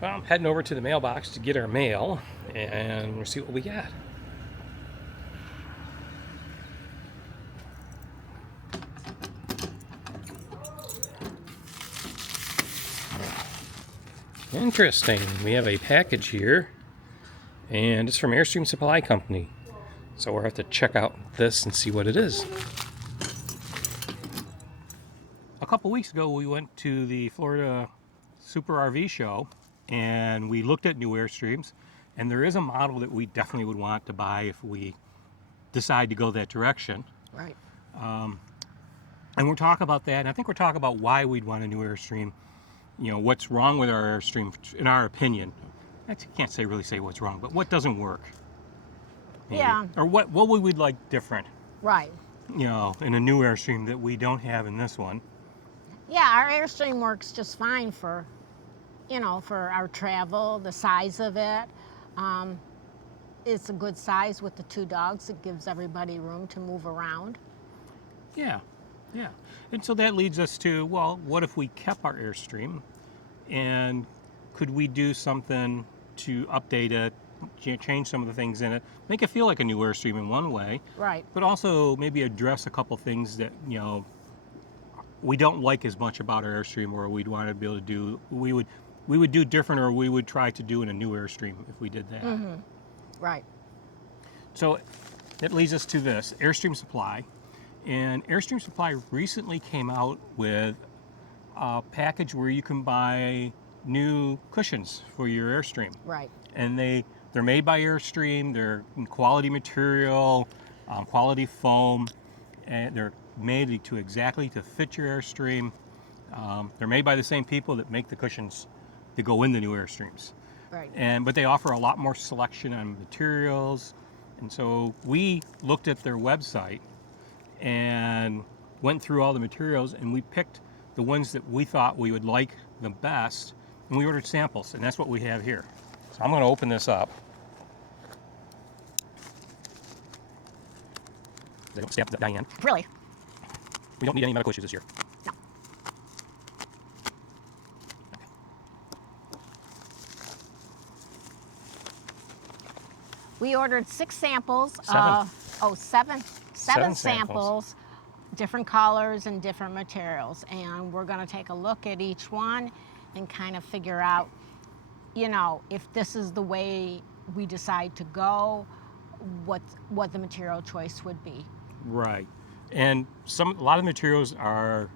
Well, I'm heading over to the mailbox to get our mail, and we'll see what we got. Interesting. We have a package here, and it's from Airstream Supply Company. So we'll have to check out this and see what it is. A couple weeks ago, we went to the Florida Super RV show, and we looked at new Airstreams, and there is a model that we definitely would want to buy if we decide to go that direction. Right. And we'll talk about that, and I think we'll talk about why we'd want a new Airstream. You know, what's wrong with our Airstream, in our opinion. I can't really say what's wrong, but what doesn't work. Maybe. Yeah. Or what we would like different, Right. you know, in a new Airstream that we don't have in this one. Yeah, our Airstream works just fine for, you know, for our travel, the size of it. It's a good size with the 2 dogs. It gives everybody room to move around. Yeah, yeah. And so that leads us to, well, what if we kept our Airstream, and could we do something to update it, change some of the things in it, make it feel like a new Airstream in one way, Right. but also maybe address a couple things that, you know, we don't like as much about our Airstream, or we'd want to be able to do, we would do different, or we would try to do in a new Airstream if we did that. Mm-hmm. Right. So that leads us to this, Airstream Supply. And Airstream Supply recently came out with a package where you can buy new cushions for your Airstream. Right. And they're made by Airstream, they're quality material, quality foam, and they're made exactly to fit your Airstream. They're made by the same people that make the cushions that go in the new Airstreams. Right. But they offer a lot more selection on materials. And so we looked at their website and went through all the materials, and we picked the ones that we thought we would like the best, and we ordered samples, and that's what we have here. So I'm going to open this up. They don't stamp that, Diane. Really? We don't need any medical issues this year. No. We ordered 6 samples. Seven. Seven samples, different colors and different materials. And we're going to take a look at each one and kind of figure out, you know, if this is the way we decide to go, what the material choice would be. Right. And a lot of materials are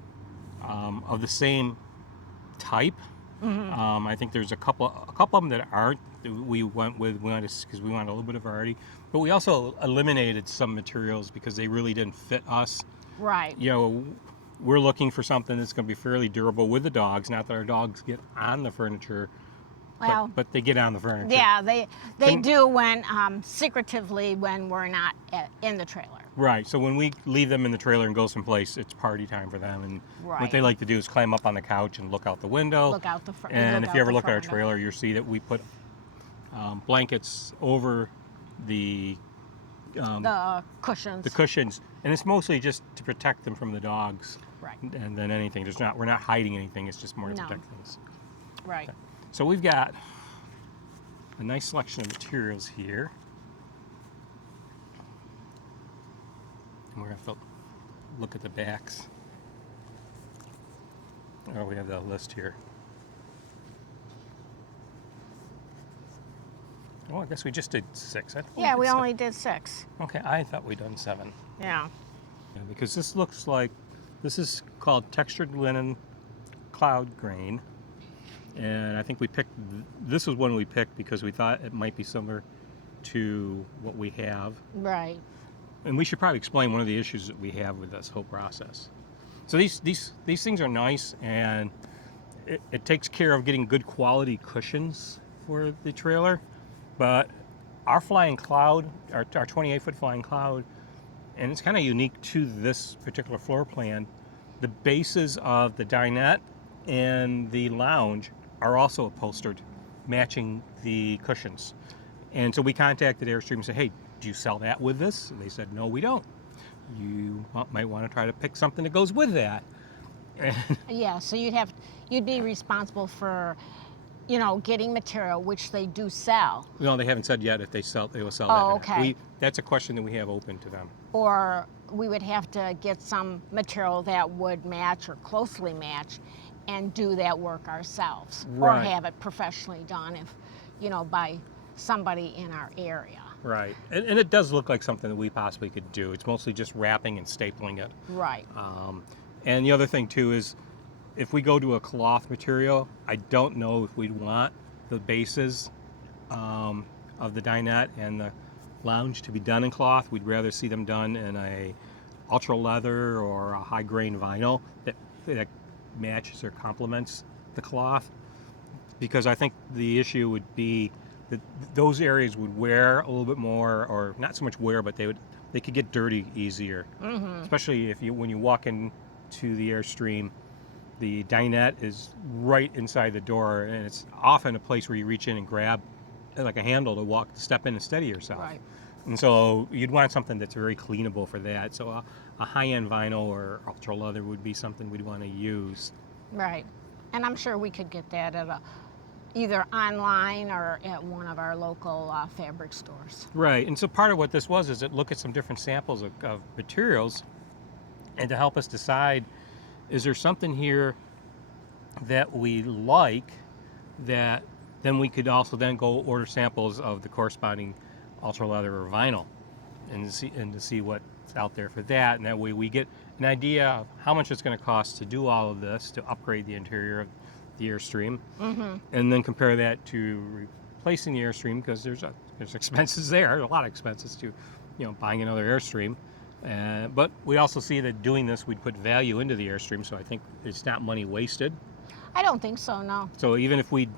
of the same type. Mm-hmm. I think there's a couple of them that aren't. We went because we wanted a little bit of variety, but we also eliminated some materials because they really didn't fit us. Right. You know, we're looking for something that's going to be fairly durable with the dogs. Not that our dogs get on the furniture, Well, but they get on the furniture. yeah, they do when secretively when we're not in the trailer. Right. So when we leave them in the trailer and go someplace, it's party time for them. And what they like to do is climb up on the couch and look out the window. Look out the front. And if you ever look at our trailer, you'll see that we put blankets over the cushions. The cushions, and it's mostly just to protect them from the dogs. Right. And then anything. We're not hiding anything. It's just more to protect things. Right. So we've got a nice selection of materials here. And we're going to have to look at the backs. Oh, we have the list here. Oh, I guess we just did 6. Yeah, we only did 6. Okay, I thought we'd done 7. Yeah. Because this looks like, this is called textured linen cloud grain. And I think this was one we picked because we thought it might be similar to what we have. Right. And we should probably explain one of the issues that we have with this whole process. So these things are nice, and it takes care of getting good quality cushions for the trailer. But our flying cloud, our 28-foot flying cloud, and it's kind of unique to this particular floor plan, the bases of the dinette and the lounge are also upholstered, matching the cushions. And so we contacted Airstream and said, hey, do you sell that with this? And they said, no, we don't. You might want to try to pick something that goes with that. Yeah, so you'd be responsible for you know, getting material, which they do sell. No, they haven't said yet if they will sell that. Oh, or not. okay. That's a question that we have open to them. Or we would have to get some material that would match or closely match and do that work ourselves. Or Right. have it professionally done if, you know, by somebody in our area. Right. And it does look like something that we possibly could do. It's mostly just wrapping and stapling it. Right. And the other thing too is if we go to a cloth material, I don't know if we'd want the bases of the dinette and the lounge to be done in cloth. We'd rather see them done in a ultra leather or a high grain vinyl that matches or complements the cloth, because I think the issue would be that those areas would wear a little bit more, or not so much wear, but they could get dirty easier. Especially when you walk into the Airstream, the dinette is right inside the door, and it's often a place where you reach in and grab like a handle to step in and steady yourself. Right. And so you'd want something that's very cleanable for that. So a high-end vinyl or ultra leather would be something we'd want to use. Right. And I'm sure we could get that at either online or at one of our local fabric stores. Right. And so part of what this was is to look at some different samples of materials and to help us decide, is there something here that we like that then we could also then go order samples of the corresponding ultra leather or vinyl and to see what's out there for that. And that way we get an idea of how much it's going to cost to do all of this, to upgrade the interior of the Airstream, and then compare that to replacing the Airstream, because there's expenses there, a lot of expenses to, buying another Airstream. But we also see that doing this, we'd put value into the Airstream, so I think it's not money wasted. I don't think so, no. So even if we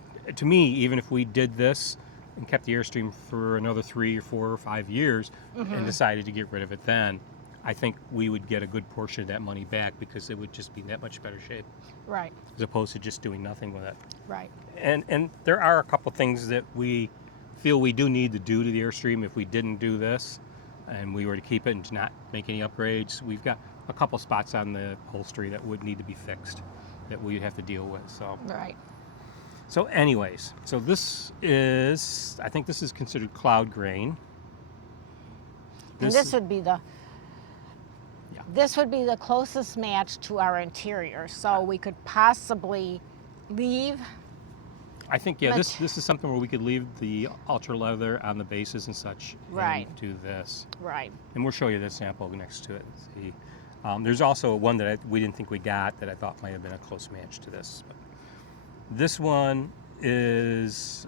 did this and kept the Airstream for another 3 or 4 or 5 years and decided to get rid of it then, I think we would get a good portion of that money back, because it would just be in that much better shape. Right. As opposed to just doing nothing with it. Right. And there are a couple things that we feel we do need to do to the Airstream if we didn't do this and we were to keep it and to not make any upgrades. We've got a couple spots on the upholstery that would need to be fixed, that we'd have to deal with. So. Right. So anyways, so I think this is considered cloud grain. And this would be the closest match to our interior, so we could possibly leave. I think, this is something where we could leave the ultra leather on the bases and such, Right. and do this. Right. And we'll show you this sample next to it. See, there's also one that we didn't think we got that I thought might have been a close match to this. But this one is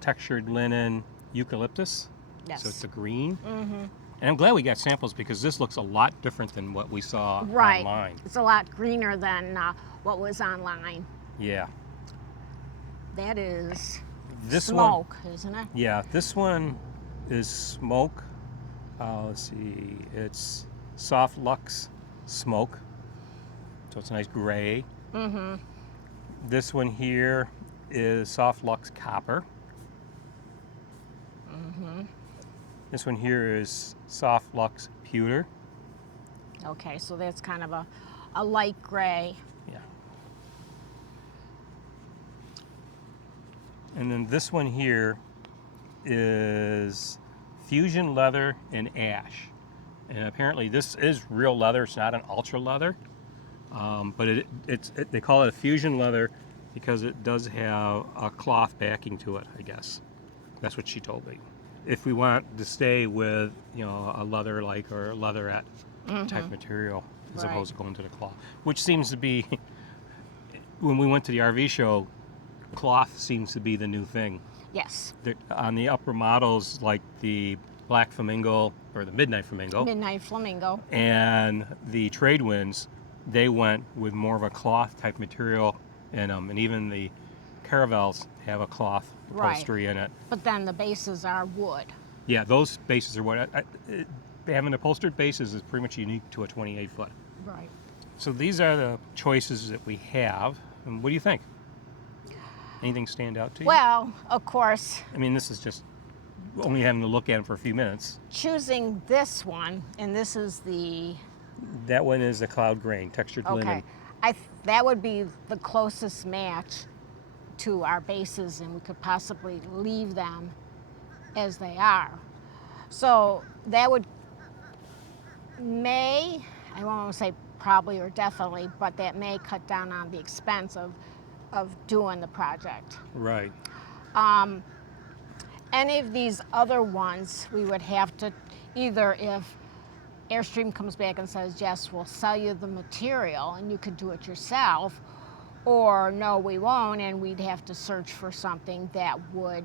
textured linen eucalyptus. Yes. So it's a green. And I'm glad we got samples, because this looks a lot different than what we saw Right. online. It's a lot greener than what was online. Yeah. That is This smoke, isn't it? Yeah, this one is smoke. Let's see, it's soft luxe smoke. So it's a nice gray. This one here is soft luxe copper. This one here is soft luxe pewter. Okay, so that's kind of a light gray. Yeah. And then this one here is fusion leather and ash. And apparently this is real leather. It's not an ultra leather, but they call it a fusion leather because it does have a cloth backing to it, I guess. That's what she told me. If we want to stay with, a leather-like or leatherette type material, as Right. opposed to going to the cloth, which seems to be, when we went to the RV show, cloth seems to be the new thing. Yes. On the upper models, like the Black Flamingo or the Midnight Flamingo, Midnight Flamingo. and the Trade Winds, they went with more of a cloth type material in them, and even the Caravels have a cloth upholstery in it. But then the bases are wood. Yeah, those bases are what having upholstered bases is pretty much unique to a 28-foot. Right. So these are the choices that we have. And what do you think? Anything stand out to you? Well, of course, I mean, this is just only having to look at them for a few minutes. choosing this one, and this is the That one is the cloud grain, textured linen. that would be the closest match to our bases, and we could possibly leave them as they are. So that would I don't want to say probably or definitely, but that may cut down on the expense of doing the project. Right. Any of these other ones, we would have to either, if Airstream comes back and says, yes, we'll sell you the material and you could do it yourself, or no, we won't, and we'd have to search for something that would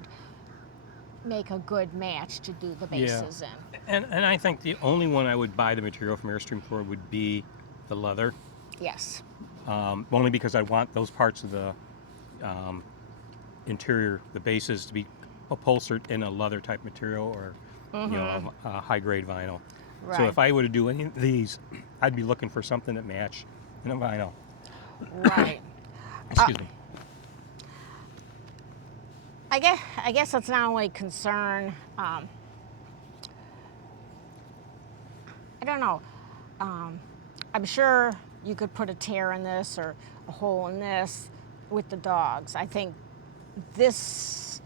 make a good match to do the bases in. And I think the only one I would buy the material from Airstream for would be the leather. Yes. Only because I want those parts of the interior, the bases, to be upholstered in a leather type material or a high grade vinyl. Right. So if I were to do any of these, I'd be looking for something that matched in a vinyl. Right. Excuse me. I guess that's not only concern. I don't know. I'm sure you could put a tear in this or a hole in this with the dogs. I think this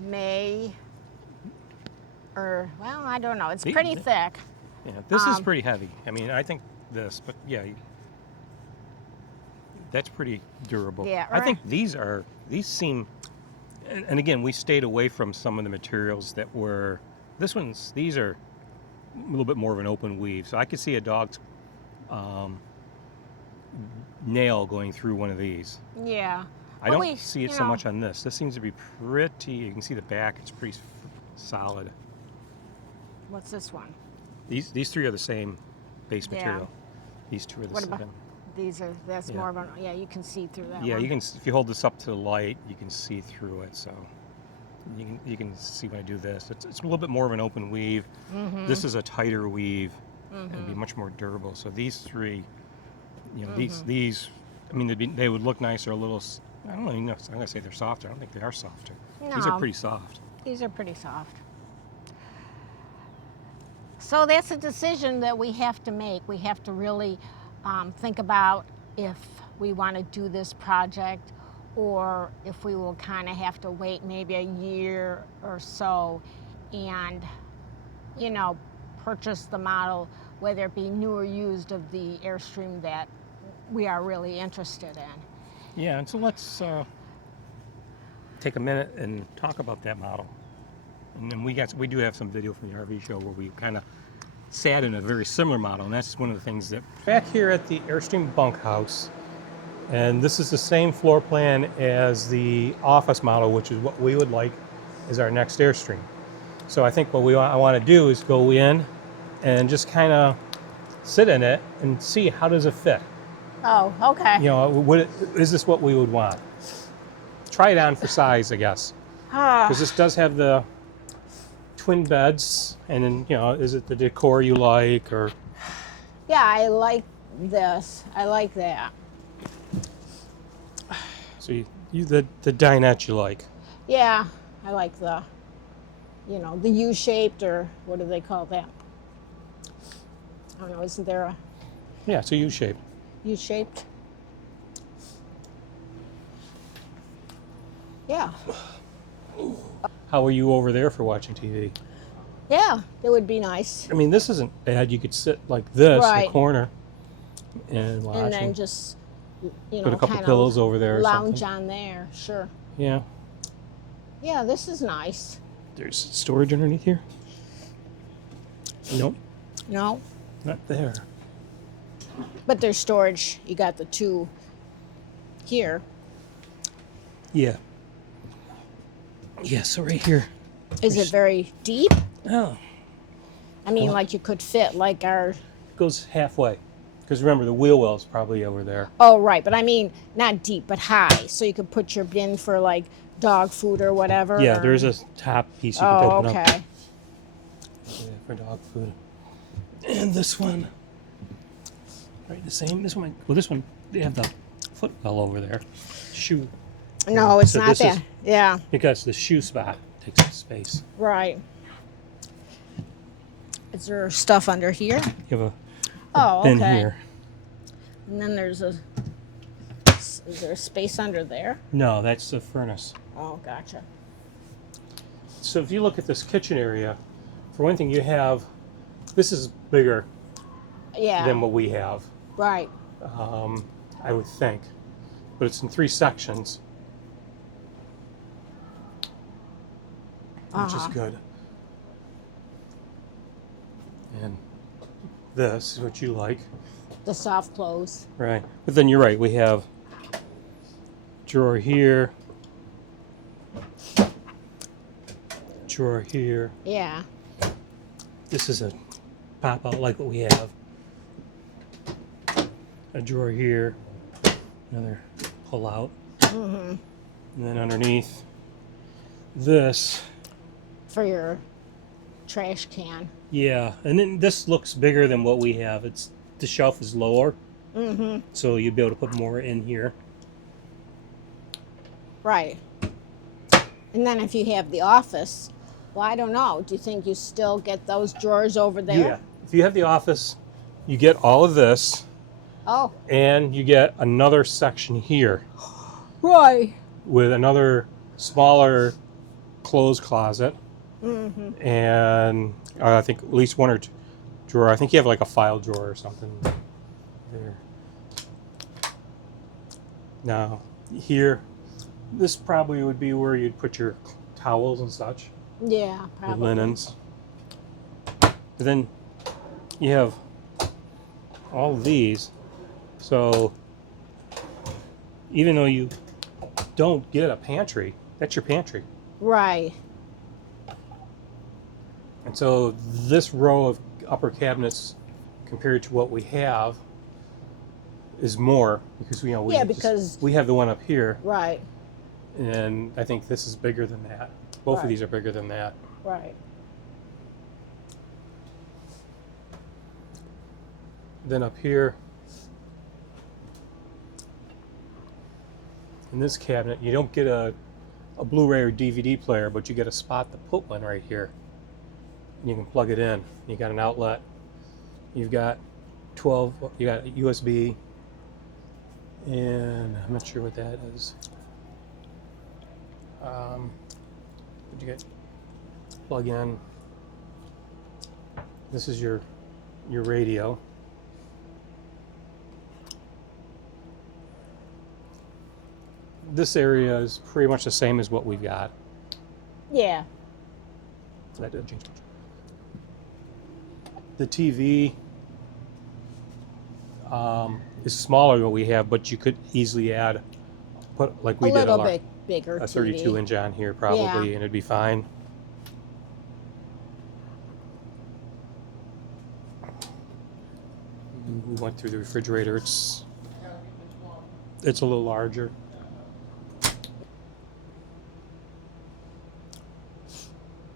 may, or well, I don't know. It's pretty thick. Yeah, this is pretty heavy. I mean, I think this, but yeah, that's pretty durable. Yeah. I think these seem, and again, we stayed away from some of the materials that were, these are a little bit more of an open weave. So I could see a dog's nail going through one of these. Yeah. I don't see it so much on this. This seems to be pretty, you can see the back, it's pretty solid. What's this one? These three are the same base material. These two are the same. What about that's more of a, you can see through that Yeah, one. you can, if you hold this up to the light, you can see through it. So you can see when I do this. It's a little bit more of an open weave. This is a tighter weave and be much more durable. So these three, these, I mean, they would look nicer a little. I don't even know. I'm gonna say they're softer. I don't think they are softer. No. These are pretty soft. These are pretty soft. So that's a decision that we have to make. We have to really think about if we want to do this project or if we will kind of have to wait maybe a year or so and, purchase the model, whether it be new or used, of the Airstream that we are really interested in. Yeah, and so let's take a minute and talk about that model. And then we do have some video from the RV show where we kind of sat in a very similar model, and that's one of the things that back here at the Airstream bunkhouse, and this is the same floor plan as the office model, which is what we would like as our next Airstream. So I think what I want to do is go in and just kind of sit in it and see how does it fit. Oh, okay. Is this what we would want? Try it on for size, I guess, because this does have the twin beds, and then is it the decor you like, or? Yeah, I like this. I like that. So the dinette you like? Yeah, I like the, the U-shaped, or what do they call that? I don't know. Isn't there a? Yeah, it's a U-shape. U-shaped. Yeah. How are you over there for watching TV? Yeah, it would be nice. I mean, this isn't bad. You could sit like this in Right. the corner and watch. And then just, put a couple kind of pillows over there or lounge something. on there. Sure. Yeah. Yeah, this is nice. There's storage underneath here? Nope, No, not there. but there's storage. You got the two here. Yeah. Yeah, so right here. Is it very deep? Oh, I mean, Well- like you could fit like our. it goes halfway. Because remember, the wheel well's probably over there. Oh, right. But I mean, not deep, but high. So you could put your bin for like dog food or whatever. Yeah, or- there's a top piece you can Oh, open up. okay. Yeah, for dog food. And this one. Right, the same. This one. Well, this one, they have the foot well over there. Shoe. No, it's So not this that. is- Yeah, Because the shoe spot takes up space. right. Is there stuff under here? You have a Oh, bin okay. here. And then there's a Is there a space under there? No, that's the furnace. Oh, gotcha. So if you look at this kitchen area, for one thing, you have, this is bigger Yeah. than what we have, Right. I would think. But it's in 3 sections, which is good. And this is what you like. The soft close. Right. But then you're right, we have drawer here, drawer here. Yeah. This is a pop out like what we have. A drawer here, another pull out. And then underneath this. For your trash can. Yeah, and then this looks bigger than what we have. It's the shelf is lower, so you'll be able to put more in here. Right. And then if you have the office, well, I don't know. Do you think you still get those drawers over there? Yeah, if you have the office, you get all of this, Oh. and you get another section here Right. with another smaller clothes closet, and I think at least 1 or 2 drawer. I think you have like a file drawer or something there. Now here, this probably would be where you'd put your towels and such, Yeah, your probably. linens. But then you have all of these, so even though you don't get a pantry, that's your pantry. Right. And so this row of upper cabinets compared to what we have is more because we Yeah, because- we have the one up here, Right. and I think this is bigger than that. Both Right. of these are bigger than that. Right. Then up here in this cabinet, you don't get a Blu-ray or DVD player, but you get a spot to put one right here. You can plug it in. You got an outlet. You've got 12. You got USB, and I'm not sure what that is. What'd you get? Plug in. This is your radio. This area is pretty much the same as what we've got. Yeah. That did change much. The TV is smaller than what we have, but you could easily put like we A did little bit bigger. a 32 inch on here probably, Yeah. and it'd be fine. We went through the refrigerator. It's a little larger.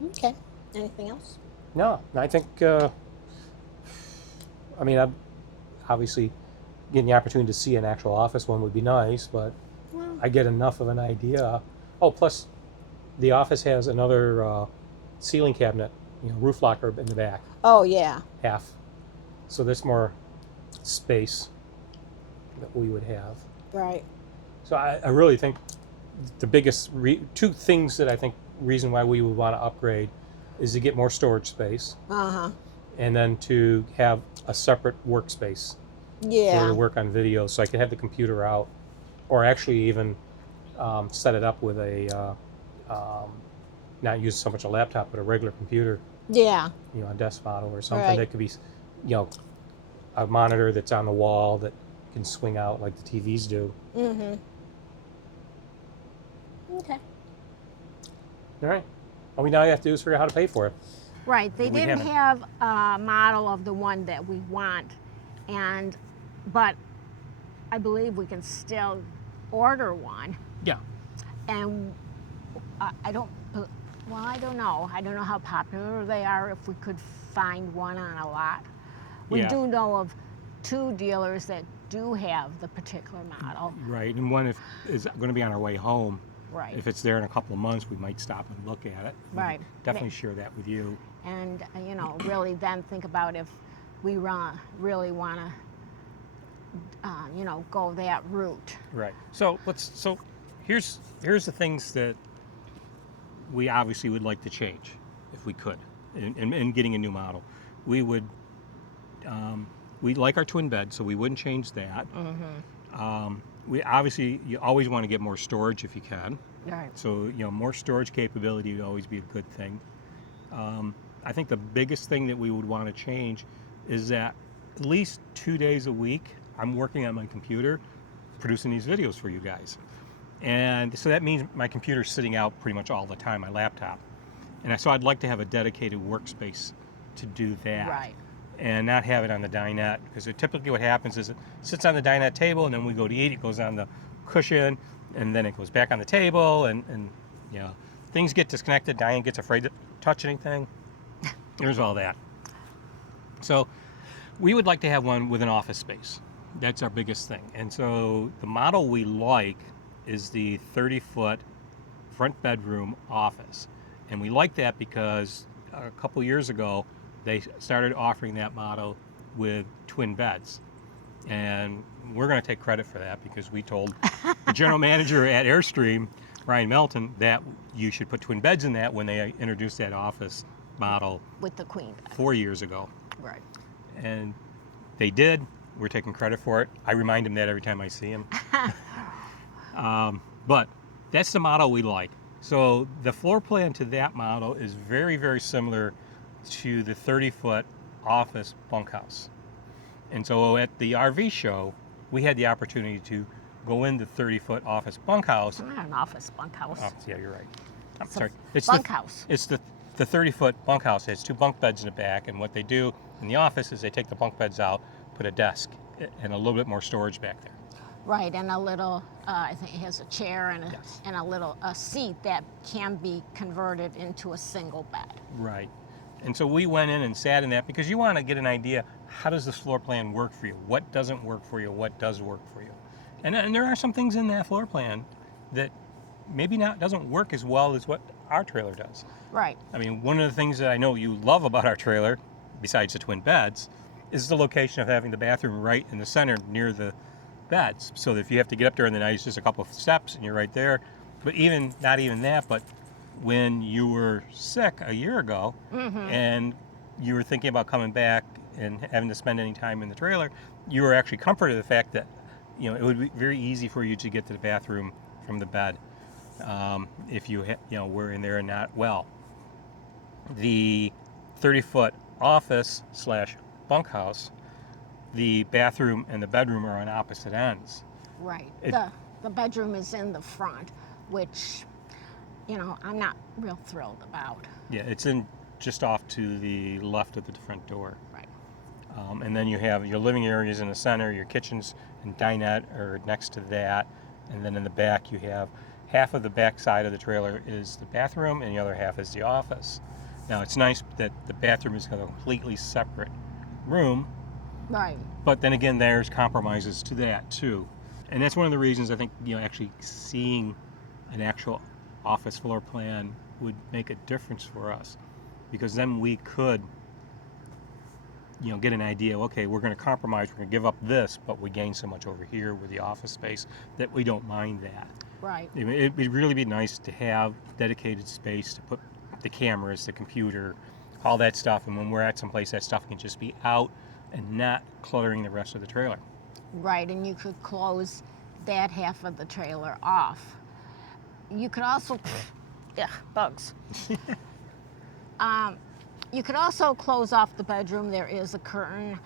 Okay. Anything else? No, I think. I mean, obviously, getting the opportunity to see an actual office one would be nice, but Well, I get enough of an idea. Oh, plus, the office has another ceiling cabinet, roof locker in the back, oh, yeah. half. So there's more space that we would have. Right. So I really think the biggest two things that I think reason why we would want to upgrade is to get more storage space, Uh-huh. and then to have a separate workspace for Yeah. to work on video, so I could have the computer out, or actually even set it up with a not use so much a laptop but a regular computer, Yeah. a desk model or something Right. that could be, a monitor that's on the wall that can swing out like the TVs do. Mm-hmm. Okay. All right. All we now have to do is figure out how to pay for it. Right. They We didn't haven't. have a model of the one that we want, but I believe we can still order one. Yeah. And I don't know. I don't know how popular they are. If we could find one on a lot, we Yeah. do know of 2 dealers that do have the particular model. Right. And one is going to be on our way home. Right. If it's there in a couple of months, we might stop and look at it. We Right. Definitely share that with you. And really then think about if we really want to go that route. Right. So here's the things that we obviously would like to change if we could in getting a new model. We would we like our twin bed, so we wouldn't change that. We obviously, you always want to get more storage if you can. Right. So more storage capability would always be a good thing. I think the biggest thing that we would want to change is that at least 2 days a week I'm working on my computer producing these videos for you guys. And so that means my computer's sitting out pretty much all the time, my laptop. And so I'd like to have a dedicated workspace to do that. Right. And not have it on the dinette, because typically what happens is it sits on the dinette table, and then we go to eat, it goes on the cushion, and then it goes back on the table, and things get disconnected. Diane gets afraid to touch anything. There's all that. So we would like to have one with an office space. That's our biggest thing. And so the model we like is the 30-foot front bedroom office. And we like that because a couple years ago, they started offering that model with twin beds. And we're going to take credit for that because we told the general manager at Airstream, Ryan Melton, that you should put twin beds in that when they introduced that office model With the queen bed. 4 years ago. Right. And they did. We're taking credit for it. I remind him that every time I see him. But that's the model we like. So the floor plan to that model is very, very similar to the 30-foot office bunkhouse. And so at the RV show, we had the opportunity to go in the 30-foot office bunkhouse. It's not an office bunkhouse. Oh, yeah, you're right. I'm It's sorry. a bunkhouse. It's the 30-foot bunkhouse. It has 2 bunk beds in the back, and what they do in the office is they take the bunk beds out, put a desk, and a little bit more storage back there. Right, and a little, I think it has a chair and Yes. and a seat that can be converted into a single bed. Right. And so we went in and sat in that because you want to get an idea, how does this floor plan work for you? What doesn't work for you? What does work for you? And there are some things in that floor plan that maybe doesn't work as well as what our trailer does. Right. I mean, one of the things that I know you love about our trailer, besides the twin beds, is the location of having the bathroom right in the center near the beds. So that if you have to get up there in the night, it's just a couple of steps and you're right there. But not even that, but when you were sick a year ago and you were thinking about coming back and having to spend any time in the trailer, you were actually comforted the fact that it would be very easy for you to get to the bathroom from the bed if you were in there and not well. The 30-foot office / bunkhouse, the bathroom and the bedroom are on opposite ends. Right. The bedroom is in the front, which I'm not real thrilled about. Yeah, it's in just off to the left of the front door. Right. And then you have your living areas in the center, your kitchens and dinette are next to that. And then in the back you have half of the back side of the trailer is the bathroom and the other half is the office. Now it's nice that the bathroom is a completely separate room. Right. But then again, there's compromises to that too. And that's one of the reasons I think, actually seeing an actual office floor plan would make a difference for us, because then we could get an idea, okay, we're going to compromise, we're going to give up this, but we gain so much over here with the office space that we don't mind that. Right. It'd really be nice to have dedicated space to put the cameras, the computer, all that stuff, and when we're at someplace, that stuff can just be out and not cluttering the rest of the trailer. Right, and you could close that half of the trailer off. You could also, bugs. You could also close off the bedroom. There is a curtain,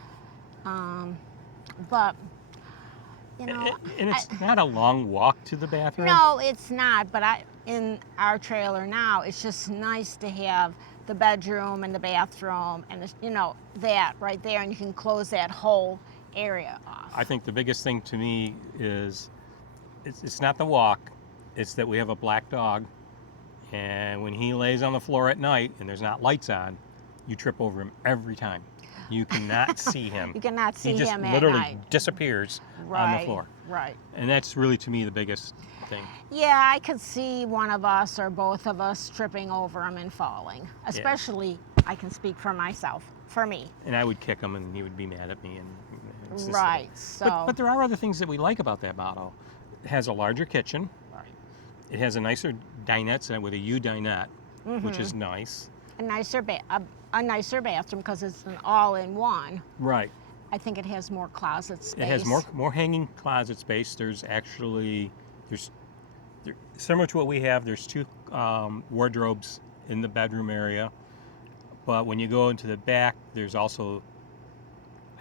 but And it's not a long walk to the bathroom. No, it's not. But in our trailer now, it's just nice to have the bedroom and the bathroom and that right there, and you can close that whole area off. I think the biggest thing to me is it's not the walk, it's that we have a black dog, and when he lays on the floor at night and there's not lights on, you trip over him every time. You cannot see him. You cannot see he just him at literally night. Disappears on the floor. Right. And that's really, to me, the biggest thing. Yeah, I could see one of us or both of us tripping over him and falling. Especially, I can speak for myself, for me. And I would kick him, and he would be mad at me, and It's just- Right. So. But there are other things that we like about that model. It has a larger kitchen. Right. It has a nicer dinette set with a U dinette, which is nice. A nicer bathroom because it's an all-in-one. Right. I think it has more closet space. It has more hanging closet space. There's similar to what we have. There's 2 wardrobes in the bedroom area, but when you go into the back, there's also,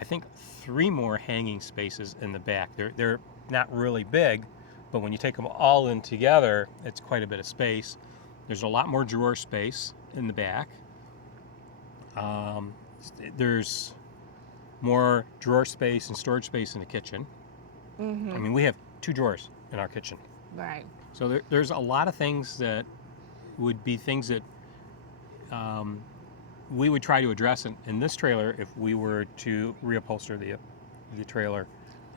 I think, 3 more hanging spaces in the back. They're not really big, but when you take them all in together, it's quite a bit of space. There's a lot more drawer space in the back. There's more drawer space and storage space in the kitchen. I mean, we have 2 drawers in our kitchen. Right. So there's a lot of things that would be things that we would try to address in this trailer if we were to reupholster the trailer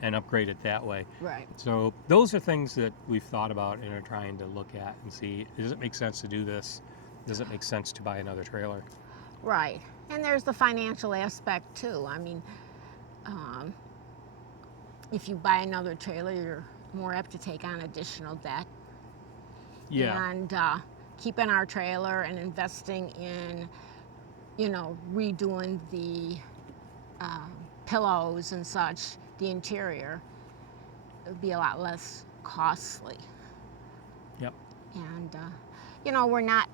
and upgrade it that way. Right. So those are things that we've thought about and are trying to look at and see, does it make sense to do this? Does it make sense to buy another trailer? Right. And there's the financial aspect too. I mean, if you buy another trailer, you're more apt to take on additional debt. Yeah. And keeping our trailer and investing in, redoing the pillows and such, the interior, it would be a lot less costly. Yep. And, we're not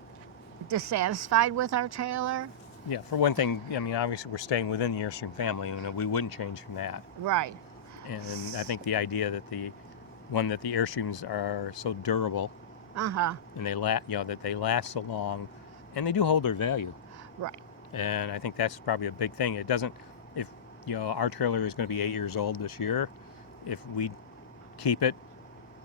dissatisfied with our trailer. Yeah, for one thing, I mean, obviously we're staying within the Airstream family, we wouldn't change from that. Right. And I think the idea that the Airstreams are so durable, and they last so long, and they do hold their value. Right. And I think that's probably a big thing. It doesn't, if our trailer is going to be 8 years old this year, if we keep it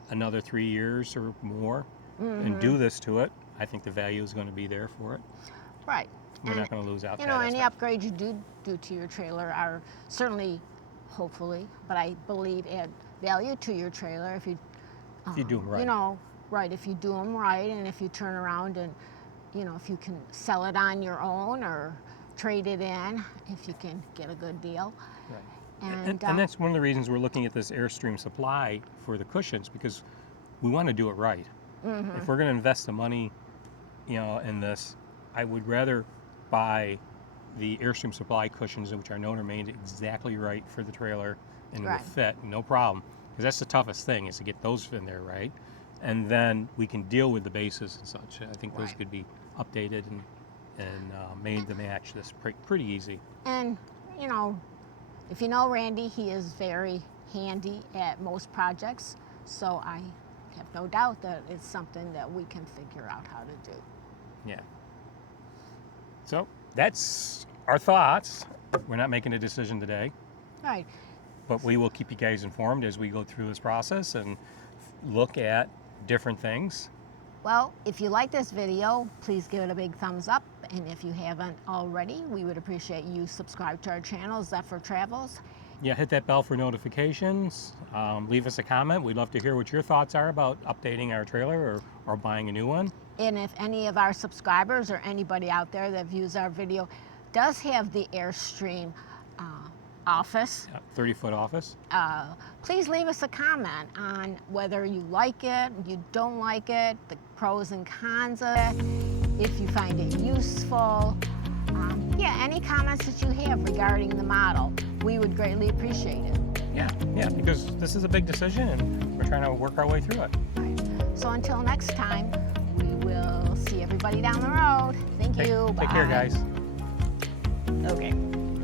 another 3 years or more and do this to it, I think the value is going to be there for it. Right. We're not going to lose out. Any upgrades you do to your trailer are certainly, hopefully, but I believe add value to your trailer if you do them right. Right, if you do them right, and if you turn around and, if you can sell it on your own or trade it in, if you can get a good deal. Right. And that's one of the reasons we're looking at this Airstream supply for the cushions, because we want to do it right. If we're going to invest the money, in this, I would rather buy the Airstream supply cushions, which are known are made exactly right for the trailer and will fit, no problem. Because that's the toughest thing, is to get those in there right. And then we can deal with the bases and such. I think those could be updated and made to match this pretty easy. And, if you know Randy, he is very handy at most projects. So I have no doubt that it's something that we can figure out how to do. Yeah. So that's our thoughts. We're not making a decision today. Right. But we will keep you guys informed as we go through this process and look at different things. Well, if you like this video, please give it a big thumbs up. And if you haven't already, we would appreciate you subscribe to our channel, Zephyr Travels. Yeah, hit that bell for notifications. Leave us a comment. We'd love to hear what your thoughts are about updating our trailer or buying a new one. And if any of our subscribers or anybody out there that views our video does have the Airstream office, 30-foot office, please leave us a comment on whether you like it, you don't like it, the pros and cons of it, if you find it useful. Any comments that you have regarding the model, we would greatly appreciate it. Yeah, because this is a big decision and we're trying to work our way through it. Right. So until next time, we will see everybody down the road. Thank you. Take care, guys. Okay.